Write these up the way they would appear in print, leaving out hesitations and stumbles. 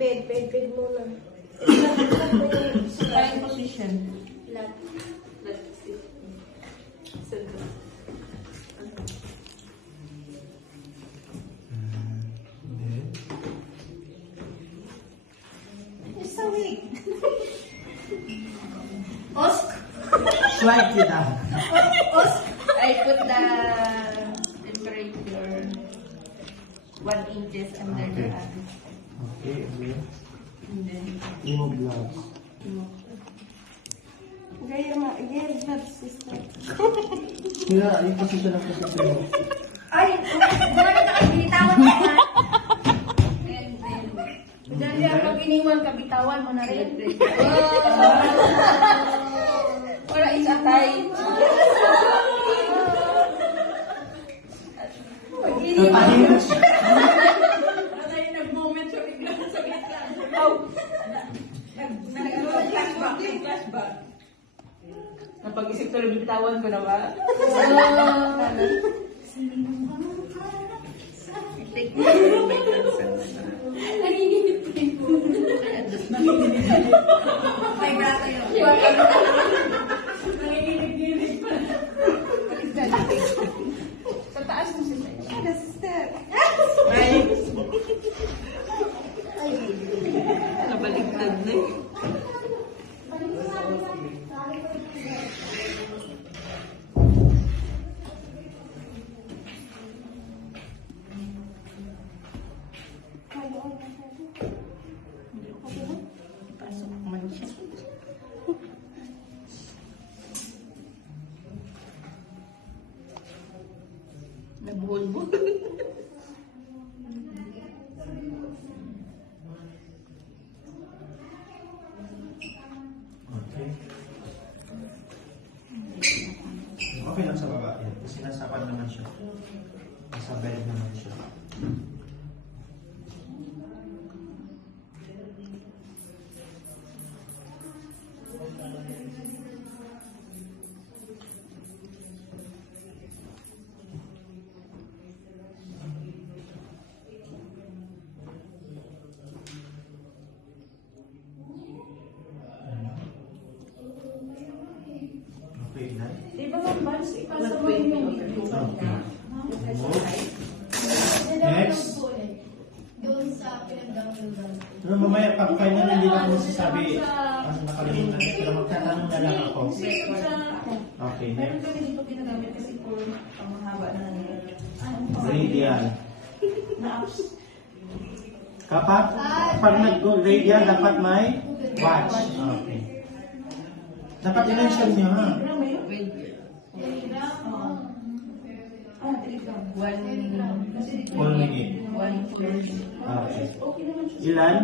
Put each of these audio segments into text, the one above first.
Bed muna. Lying position. Flat. Let's see. Center. You're so weak. Osk. Slightly down. Osk. I put the temperature 1 inches under the Okay. arm. Okay, okay. And then Remove gloves. Gaya nga, yes, that's sister. Kaya, yung position ng position mo. Ay, wala na bitawan mo na. And then, Dali pag iniwan ka, bitawan mo na rin. wala isa tayo. Napahingin siya. Nag-moment siya bigla sa gitna. Flashback. Napag-isip ko rin, bitawan ko na ba? Nanginginig ko yung may brato yun. Nanginginig pa. Sa taas mo siya. Ah, sister. Ay. Nabaliktad na eh. Pasok man siya. Nabuhol-buhol. Okay. Okay lang sa babae. Kasi nasapan naman siya. Nasa bed naman siya. Okay, na? Di ba ma'am, Bans, ipasa mo yung video. Okay. Next. Doon sa pinag-downloadan. Pero mamaya pag-file na hindi na ako masasabi ano nakalimutan na pero magtatanong na lang ako. Okay, Meron next. kami dito ginagamit kasi po ang mahaba na Radial. Kapag pag nag-radial dapat may watch. Okay. Dapat i-mention niyo ha. Ah, telegram. 1 1 minute. 1 full. Okay. Okay naman siya. Ilan?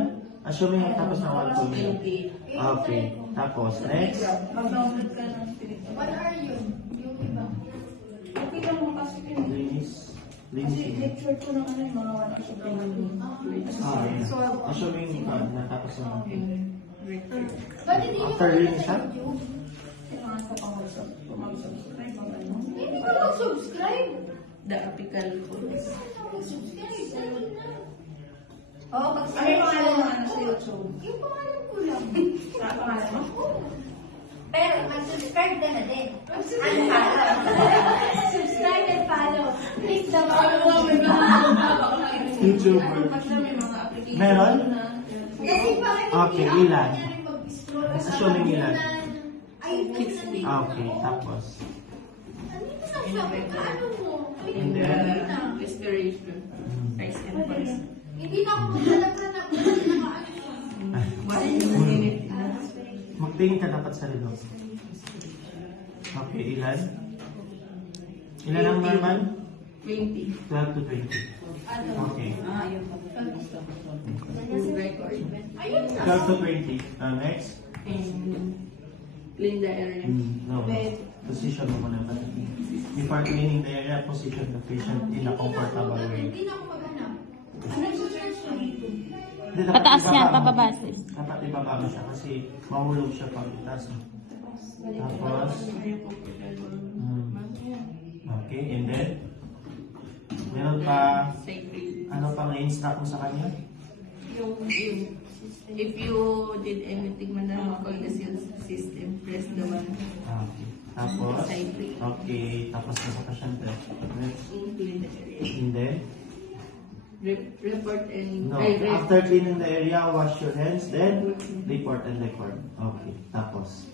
Assuming tapos na 1 full minute. 20. Okay. Tapos, next. Mag-download ka ng telegram. What are you? Yung iba. Okay lang mo kasi yun. Linis. Kasi Linis. lecture ko ng ano yung mga 1 hours of Ah, yeah. Assuming natapos na 1 full. Ba't hindi nyo After makita rin sa siya? YouTube? Kailangan sa pang-WhatsApp. Mag-subscribe mga ano. Hindi ko mag-subscribe. The apical codes. Mag-subscribe. Oo, pag Ano yung pangalan ng ano sa YouTube? Yung pangalan ko lang. Sa pangalan mo? Pero mag-subscribe ka na din. Ano ka? Subscribe and follow. Please don't follow me. YouTuber. Kasi may mga application Meron? na. Kasi bakit Okay, hindi ako ilan? kunyari mag-scroll sa Assuming ilan? Ay, Okay, tapos. ano yung sabi? Ano mo? And then? Respiration. Rise and falls. Hindi na ako maglalagran na One minute na. Magtingin ka dapat sa likod. Okay, ilan? Ilan ang normal? 20. 12 to 20. Okay. Ah, yun pa. Full record. Ayun na. 12 to 20. Next. And clean the area. No. Bed. Position mo muna. Before cleaning the area, position the patient in a comfortable way. Hindi na ako maghanap. Ano yung search ko dito? Hindi, dapat Pataas ibaba niya, mo. pababa sis. Dapat ibaba mo siya kasi mahulog siya pag itaas mo. Tapos, okay, and then, meron pa, Sacred. ano pang i-instruct mo sa kanya? if you did anything man na call the sales system, press the one. Okay. Tapos, okay. Tapos na sa pasyente. Next. Clean the area. Hindi. Report and No. After cleaning the area, wash your hands, then report and record. Okay. Tapos.